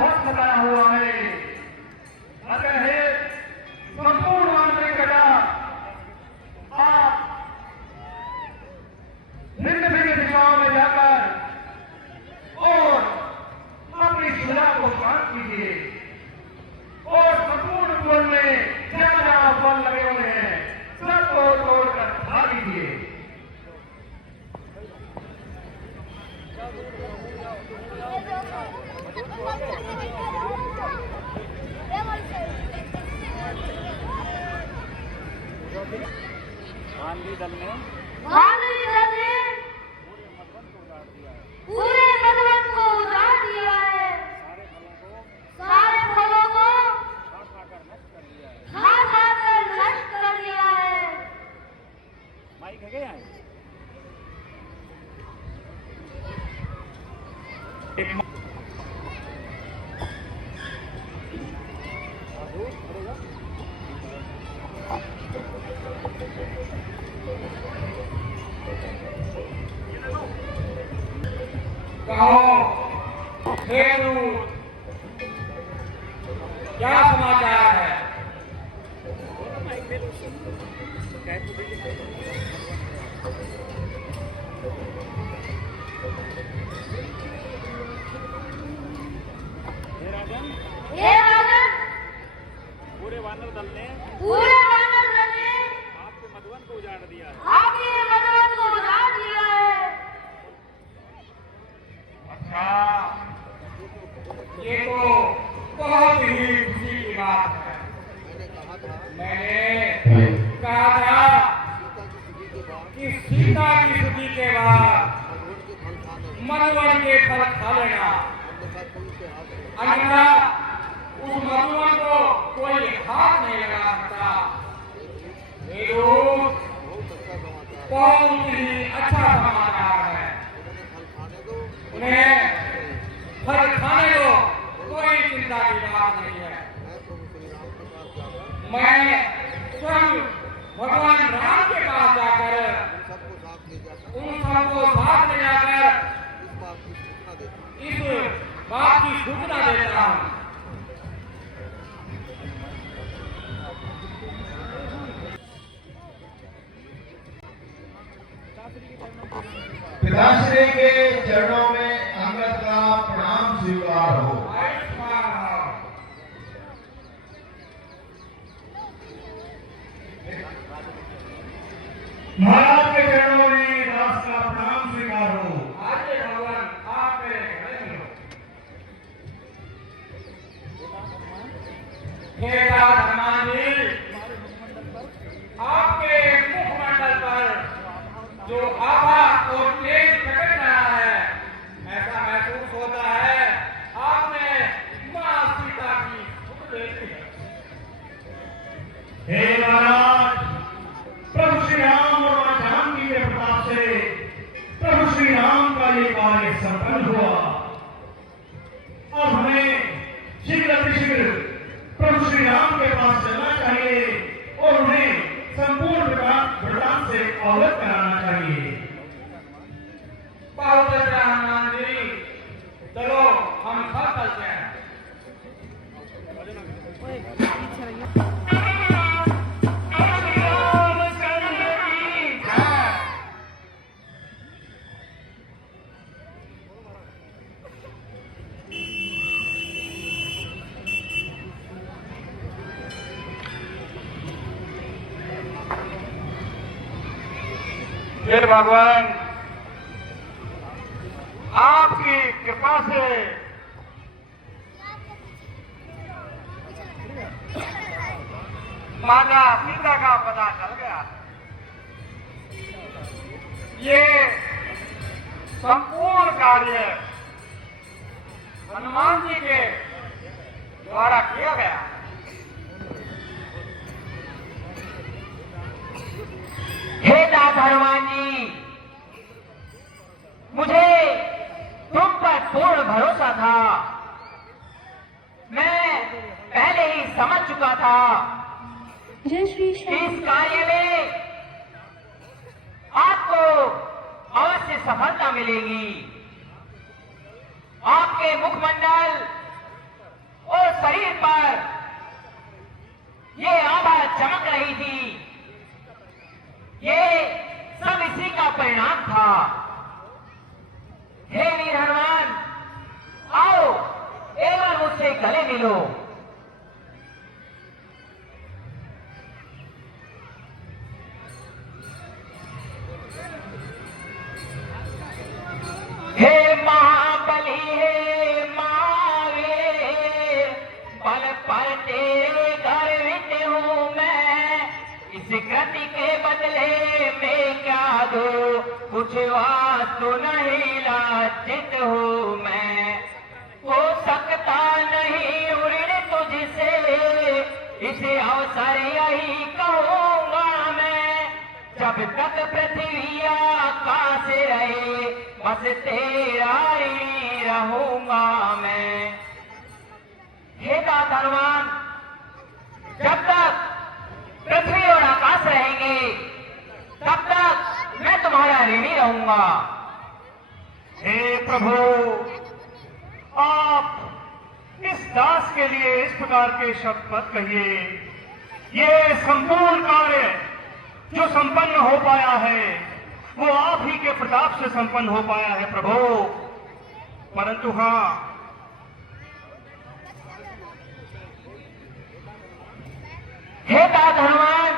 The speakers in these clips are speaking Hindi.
बहुत सताया हुआ है। अगर है संपूर्ण आंतरिक कला आप भिन्न भिन्न दिशाओं में जाकर और अपनी सुधा को शांत कीजिए और संपूर्ण फल में जहाँ जहाँ फल लगे हुए हैं सबको तोड़कर खा लीजिए। गांधी दल ने पूरे मधुवन को उजाड़ दिया है। सारे फलों को खा कर नष्ट कर दिया है। माइक है क्या? कहो खेरू क्या समाचार है? हे राजन, पूरे वानर दल ने आपके मधुवन को उजाड़ दिया है। आपके मधुवन को उजाड़ दिया है। अच्छा, ये तो बहुत ही खुशी की बात है। मैंने कहा था कि सीता की स्तुति के बाद मधुवन के फल खा लेना, अन्यथा उस मधुवन को कोई हाथ नहीं लगा सकता। बहुत ही अच्छा समाचार है। उन्हें फल खाने दो, कोई चिंता की बात नहीं है। मैं स्वयं भगवान राम के पास जाकर उन सबको साथ ले जाकर इस बात की सूचना देता हूँ। पिताश्री के चरणों में अंगद का प्रणाम स्वीकार हो। महाराज के चरणों में दास का प्रणाम स्वीकार हो। आइए भगवान, आप मेरे खड़े हो। हे हनुमान जी, आपके मुखमंडल पर जो आभा और तेज प्रकट रहा है, ऐसा महसूस होता है आपने मां सीता की सुध देखी है। हे महाराज, प्रभु श्री राम और मां जानकी के प्रताप से प्रभु श्री राम का ये कार्य संपन्न हुआ। अब हमें शीघ्र प्रभु श्री राम के पास चलना चाहिए और उन्हें संपूर्ण वृत्तांत से अवगत कराना चाहिए। बहुत अच्छा हनुमान जी, चलो हम सब चलते हैं। फिर भगवान आपकी कृपा से माता सीता का पता चल गया। ये संपूर्ण कार्य हनुमान जी के द्वारा किया गया। हे दास हनुमान जी, मुझे तुम पर पूर्ण भरोसा था। मैं पहले ही समझ चुका था इस कार्य में आपको अवश्य सफलता मिलेगी। आपके मुखमंडल शरीर पर ये आभा चमक रही थी, ये सब इसी का परिणाम था। हे वीर हनुमान, आओ एक बार मुझसे गले मिलो। हे महाबली हे मारे, बल पर तेरे गर्वित हूँ मैं, इस कृति के बदले में क्या दो, कुछ वास्तु नहीं लाजित हूँ मैं। हो सकता नहीं उड़ने तुझसे, इसे अवसर यही कहूँगा मैं, जब तक पृथ्वी आकाश रहे बस तेरा ही रहूंगा मैं। हे तात हनुमान, जब तक पृथ्वी और आकाश रहेंगे तब तक मैं तुम्हारा ऋणी रहूंगा। हे प्रभु, आप इस दास के लिए इस प्रकार के शब्द मत कहिए। ये संपूर्ण कार्य जो संपन्न हो पाया है वो आप ही के प्रताप से संपन्न हो पाया है प्रभु। परंतु हाँ, हे तात हनुमान,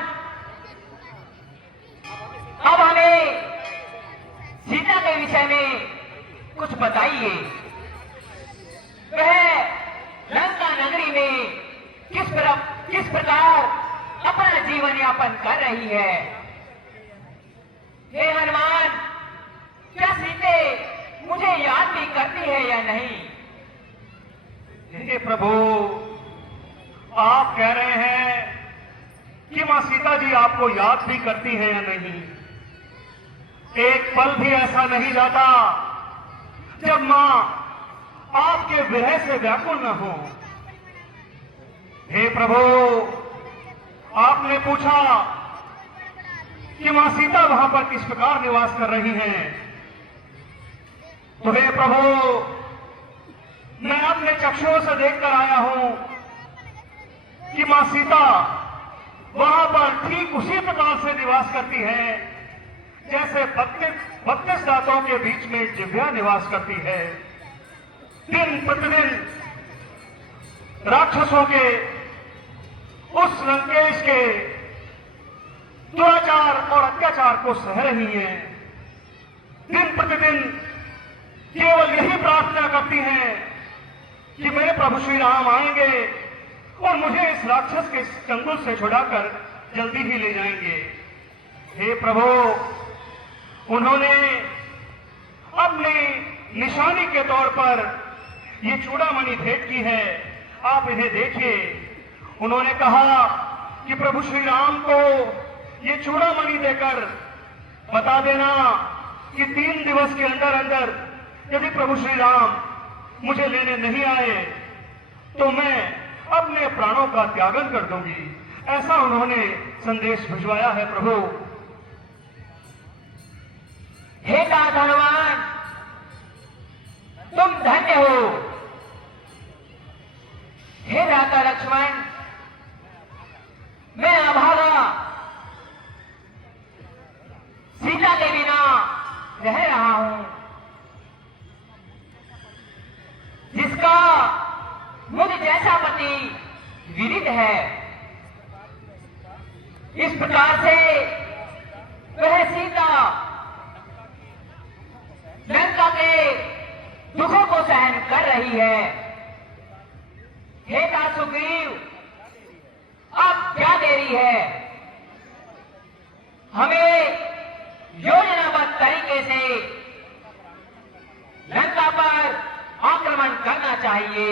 अब हमें सीता के विषय में कुछ बताइए। वह लंका नगरी में किस प्रकार अपना जीवन यापन कर रही है। हे हनुमान, क्या सीते मुझे याद भी करती है या नहीं? हे प्रभु, आप कह रहे हैं कि मां सीता जी आपको याद भी करती है या नहीं। एक पल भी ऐसा नहीं जाता जब मां आपके विरह से व्याकुल न हो। हे प्रभु, आपने पूछा कि मां सीता वहां पर किस प्रकार निवास कर रही हैं। तो हे प्रभु, मैं अपने चक्षुओं से देखकर आया हूं कि मां सीता वहां पर ठीक उसी प्रकार से निवास करती है जैसे 32 दांतों के बीच में जिह्वा निवास करती है। दिन प्रतिदिन राक्षसों के उस लंकेश के दुराचार और अत्याचार को सह रही हैं। दिन प्रतिदिन केवल यही प्रार्थना करती हैं कि मेरे प्रभु श्री राम आएंगे और मुझे इस राक्षस के चंगुल से छुड़ाकर जल्दी ही ले जाएंगे। हे प्रभु, उन्होंने अपनी निशानी के तौर पर ये चूड़ामणि भेंट की है, आप इन्हें देखिए। उन्होंने कहा कि प्रभु श्री राम को ये चूड़ामणि देकर बता देना कि 3 दिवस के अंदर अंदर यदि प्रभु श्री राम मुझे लेने नहीं आए तो मैं अपने प्राणों का त्यागन कर दूंगी। ऐसा उन्होंने संदेश भिजवाया है प्रभु। हे तात हनुमान, तुम धन्य हो। हे भ्राता लक्ष्मण, मैं अभागा सीता के बिना रह रहा हूं, जिसका मुझ जैसा पति विदित है। इस प्रकार से वह सीता लंका के दुखों को सहन कर रही है। हे तात सुग्रीव, अब क्या देरी है? हमें योजनाबद्ध तरीके से लंका पर आक्रमण करना चाहिए।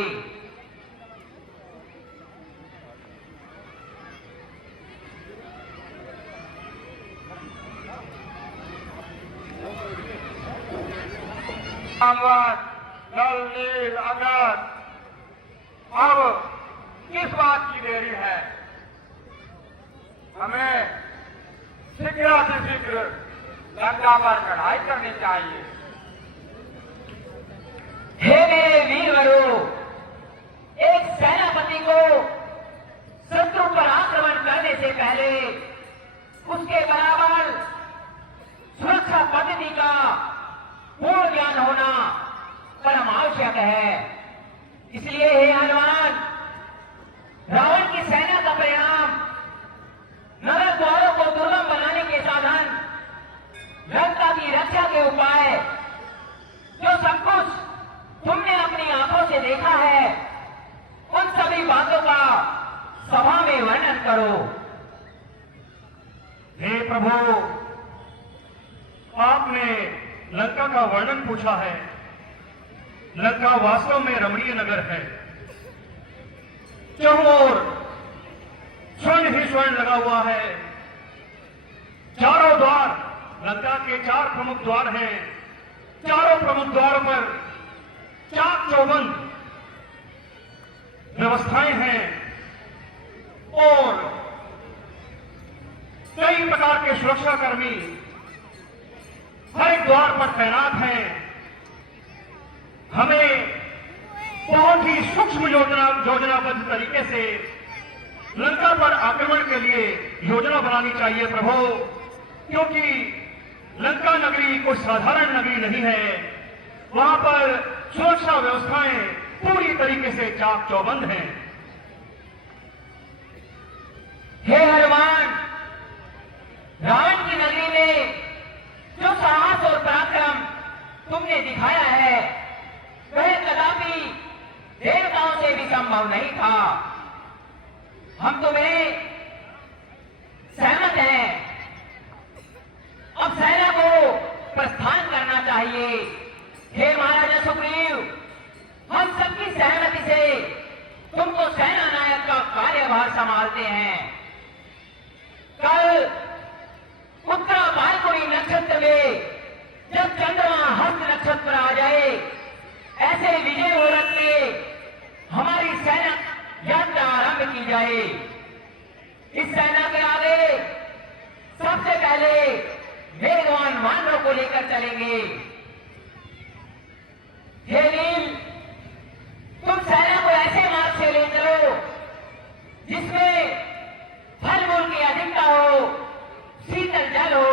नल नील अगर अब किस बात की देरी है? हमें शीघ्र से शीघ्र लंका पर चढ़ाई करनी चाहिए। हे मेरे वीरवरों, एक सेनापति इसलिए हे हनुमान, रावण की सेना का परिणाम, नगर द्वारों को दुर्गम बनाने के साधन, लंका की रक्षा के उपाय, जो सब कुछ तुमने अपनी आंखों से देखा है, उन सभी बातों का सभा में वर्णन करो। हे प्रभु, आपने लंका का वर्णन पूछा है। लंका वास्तव में रमणीय नगर है। चारों ओर स्वर्ण ही स्वर्ण लगा हुआ है। चारों द्वार, लंका के 4 प्रमुख द्वार हैं। चारों प्रमुख द्वारों पर चाक चौबंद व्यवस्थाएं हैं और कई प्रकार के सुरक्षाकर्मी हर एक द्वार पर तैनात हैं। हमें बहुत ही सूक्ष्म योजनाबद्ध तरीके से लंका पर आक्रमण के लिए योजना बनानी चाहिए प्रभु, क्योंकि लंका नगरी कोई साधारण नगरी नहीं है। वहां पर सुरक्षा व्यवस्थाएं पूरी तरीके से चाक चौबंद हैं। हे हनुमान, रावण की नगरी में जो साहस और पराक्रम तुमने दिखाया है, वह कदापि देवताओं से भी संभव नहीं था। हम तुम्हें सहमत हैं। अब सेना को प्रस्थान करना चाहिए। हे महाराजा सुग्रीव, हम सबकी सहमति से तुमको सेना नायक का कार्यभार संभालते हैं। कल उत्तरा फाल्गुनी नक्षत्र में जब चंद्रमा हस्त नक्षत्र आ जाए, ऐसे विजय मुहूर्त में हमारी सेना यात्रा आरंभ की जाए। इस सेना के आगे सबसे पहले वेगवान वानरों को लेकर चलेंगे। हे नील, तुम सेना को ऐसे मार्ग से ले चलो जिसमें फल मूल की अधिकता हो, शीतल जल हो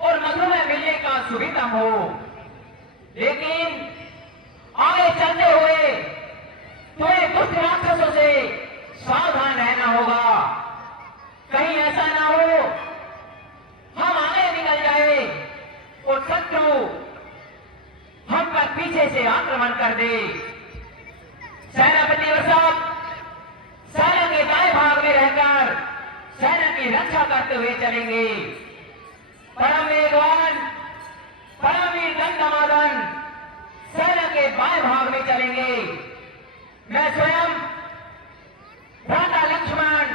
और मधुमेह मिलने का सुविधा हो। लेकिन आगे चलते हुए तुम्हें दुष्ट राक्षसों से सावधान रहना होगा। कहीं ऐसा ना हो हम आगे निकल जाए और शत्रु हम पर पीछे से आक्रमण कर दे। सेनापति वृषभ सेना के दाएं भाग में रहकर सेना की रक्षा करते हुए चलेंगे। परम वेगवान परमवीर दंडमादन सेना के बाएं भाग में चलेंगे। मैं स्वयं भ्राता लक्ष्मण,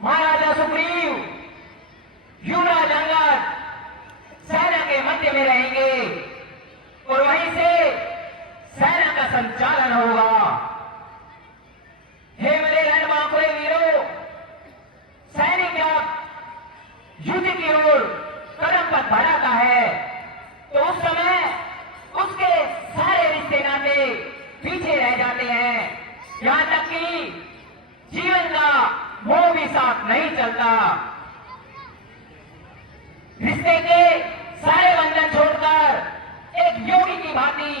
महाराजा सुग्रीव, युवराज अंगद सेना के मध्य में रहेंगे और वहीं से सेना का संचालन होगा। हे मेरे रणबांकुरे वीरों, सैनिक जब युद्ध की ओर कदम पर बढ़ाता है तो उस समय उसके सारे रिश्ते नाते पीछे रह जाते हैं। यहां तक कि जीवन का मोह भी साथ नहीं चलता। रिश्ते के सारे बंधन छोड़कर एक योगी की भांति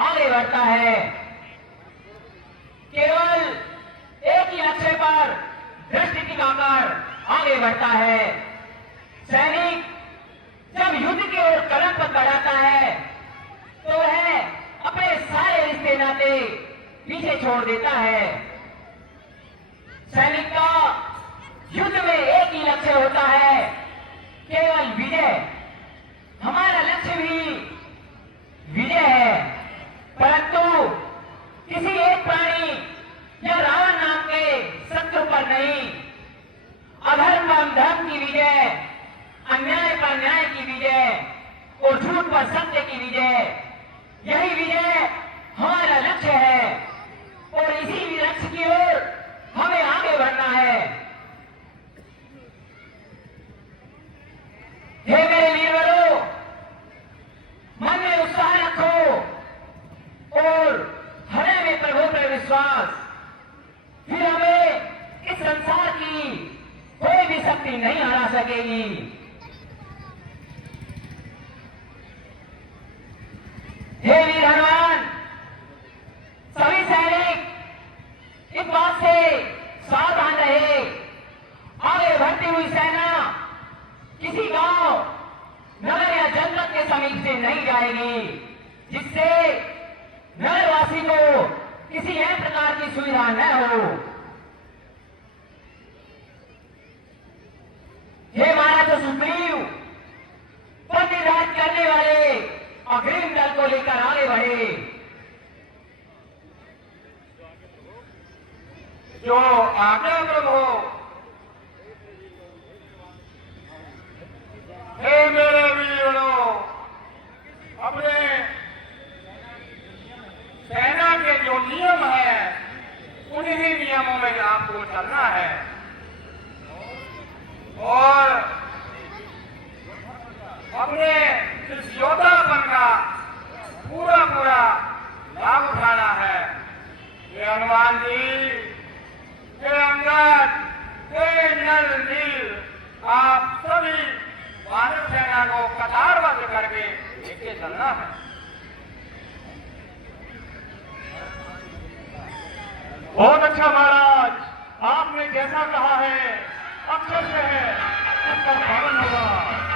आगे बढ़ता है। केवल एक ही लक्ष्य पर दृष्टि टिकाकर आगे बढ़ता है। सैनिक जब युद्ध की ओर कदम पर बढ़ाता है तो वह अपने सारे रिश्ते नाते पीछे छोड़ देता है। सैनिक का युद्ध में एक ही लक्ष्य होता है, केवल विजय। हमारा लक्ष्य भी विजय है, परंतु किसी एक प्राणी या रावण नाम के शत्रु पर नहीं। अधर्म पर धर्म की विजय, अन्याय पर न्याय की विजय और झूठ पर सत्य की विजय, यही विजय हमारा लक्ष्य है और इसी लक्ष्य की ओर हमें आगे बढ़ना है। हे मेरे वीरवरों, मन में उत्साह रखो और हृदय में प्रभु पर विश्वास, फिर हमें इस संसार की कोई भी शक्ति नहीं हरा सकेगी। हे वीर हनुमान, सभी सुविधा न हो। हे महाराज सुग्रीव, पंडित राज करने वाले अग्रिम दल को लेकर आगे बढ़े। जो आज्ञा प्रभु। हे मेरे वीरों, अपने सेना के जो नियम है उन्हीं नियमों में आपको चलना है और अपने इस योद्धापन का पूरा पूरा लाभ उठाना है। ये हनुमान जी, हे अंगद, हे नल नील, आप सभी वानर सेना को कतारबद्ध करके लेके चलना है। बहुत अच्छा महाराज, आपने जैसा कहा है अक्षर से है उसका पालन होगा।